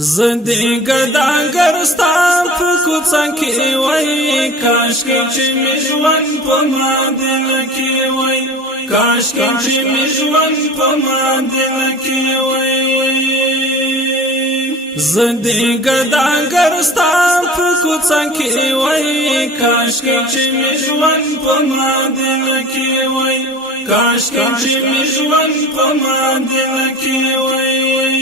زدی گداگر ستا په کوڅه کې وای کاش کې چې مې ژوند په مادل کې وای کاش کې چې مې ژوند په مادل کې وای زدی گداگر ستا په کوڅه کې وای کاش کې چې مې ژوند په مادل کې وای کاش کې چې مې ژوند په مادل کې وای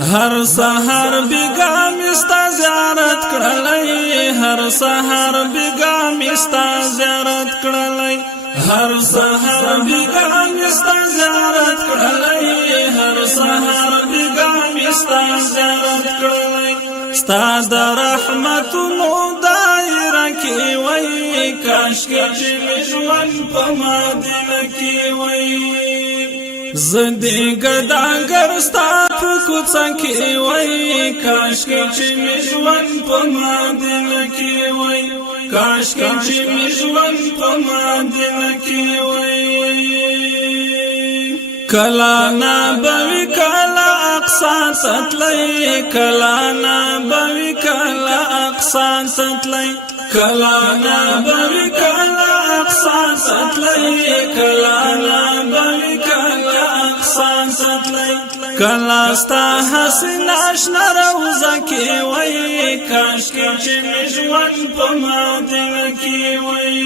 هر سحر بیگام استا زیارت کړلای هر سحر بیگام استا زیارت کړلای هر سحر بیگام استا زیارت کړلای هر سحر بیگام استا زیارت کړلای ستا د رحمتونو دایره کې وای کاش کې چې ژوند په مدینه کې وای زدی گداگر ستا په کوڅه کې وای کاش کې چې مې ژوند په مدینه کې وای کاش کې چې مې ژوند په مدینه کې وای کلا نا بوي کلا اقصا تتلای کلا نا بوي کلا اقصا تتلای کلا نا بوي کلا اقصا تتلای کلا نا بوي کلا ستا حسین آشنا روزه کې وای کاش کې چې مې ژوند په مدینه کې وای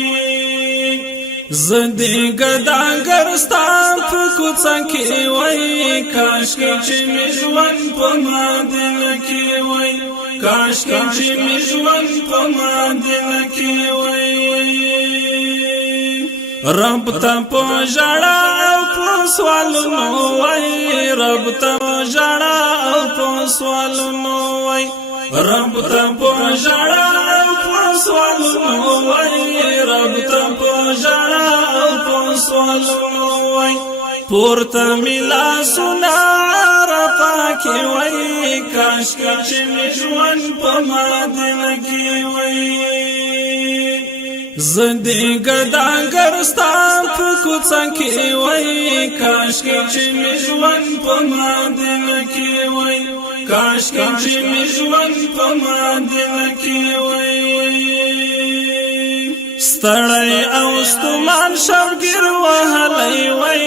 زدی گداگر ستا په کوڅه کې وای کاش کې چې مې ژوند په مدینه کې وای کاش کې چې مې ژوند په مدینه کې وای رب ته په ژړا او په سوالونو وای رب ته په ژړا او په سوالونو وای رب ته په ژړا او په سوالونو وای رب ته په ژړا او په سوالونو وای پورته ملا سنا عرفه کې وای کاش کې چې مې ژوند په مدینه کې وای زدی گداگر ستا په کوڅه کې وای کاش کې چې مې ژوند په مدینه کې وای کاش کې چې مې ژوند په مدینه کې وای ستړی او ستومان شوګیر وهلای وای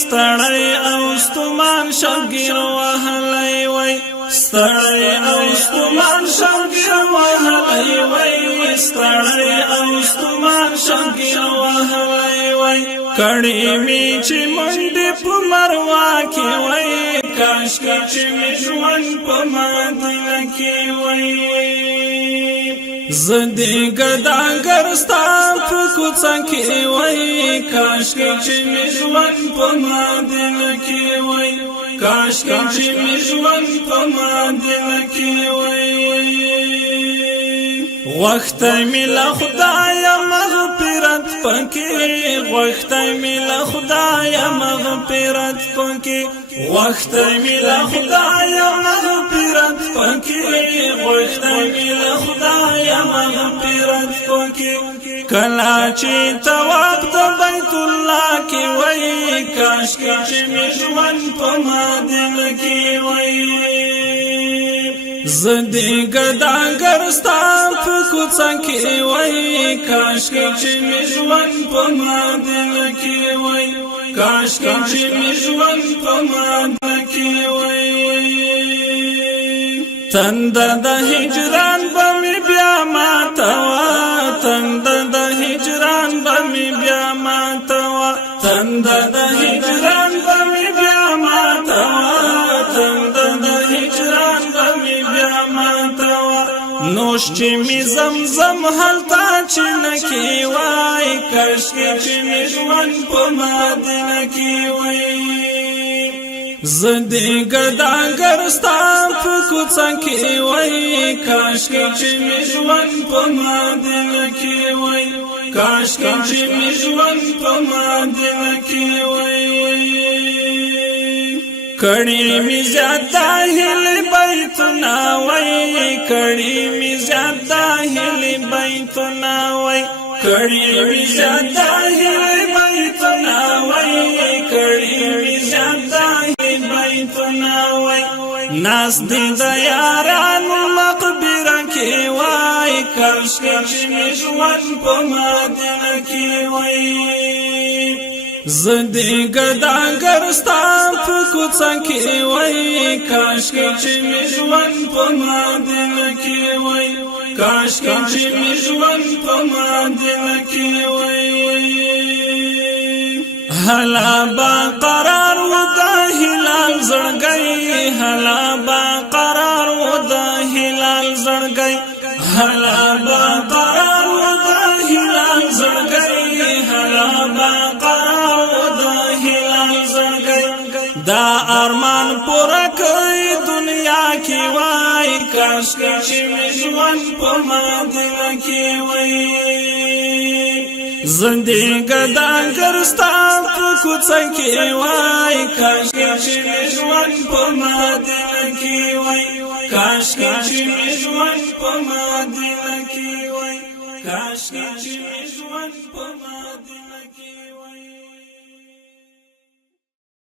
ستړی او ستومان شوګیر وهلای وای ستړی او ستومان شوګیر وهلای وای ستړی او ستومان شوګیر وهلای وای کړي می چې منډه په مروا کې وای کاش کې چې مې ژوند په مدینه کې وای زدی گداگر ستا په کوڅه کې وای کاش کې چې مې ژوند په مدینه کې وای کاش کې چې مې ژوند په مدینه کې وای وخت ملا خدای مغفرت پکې وخت ملا خدای مغفرت پکې وخت ملا خدای مغفرت پکې وخت ملا خدای مغفرت پکې کلا چې تواب د بیت الله کې وای کاش کې چې مې ژوند په مدینه کې وای زدی گداگر ستا په کوڅه کې وای کاش کې چې مې ژوند په مدینه کې وای کاش کې چې مې ژوند په مدینه کې وای تند د هجران به مې بیا ماتوا تند د هجران به مې بیا ماتوا تند د هجران به مې بیا ماتوا تند د هجران به مې بیا ماتوا نوش چې مې زمزم هلته چې نکي وای کاش کې چې مې ژوند په مدینه کې وای زدی گداگر ستا په کوڅه کې وای کاش کې چې مې ژوند په مدینه کې وای کاش کې چې مې ژوند په مدینه کې وای کړي می زیاده هل بیتنا وای کړي می زیاده هل بیتنا وای کړي می زیاده هل بیتنا وای کړي می زیاده بیتنا وای ناس دی د یارانو مقبره کې وای کاشکې چې مې ژوند په مدینه کې وای زدی ګداګر ستا په کوڅه کې وای کاشکې چې مې ژوند په مدینه کې وای کاشکې چې مې ژوند په مدینه کې وای هلا با قرار و د هلال زړګي هلا با قرار و د هلال زړګي هلا با قرار و د هلال زړګي هلا با قرار و د هلال زړګي دا ارمان پورا کوي دنیا کې وای کاشکې چې مې ژوند په مدینه کې وای زندې ګداګر ستا په کوڅه کې وای کاشکې چې مې ژوند په مدینه کې وای کاشکې چې مې ژوند په مدینه کې وای کاشکې چې مې ژوند په مدینه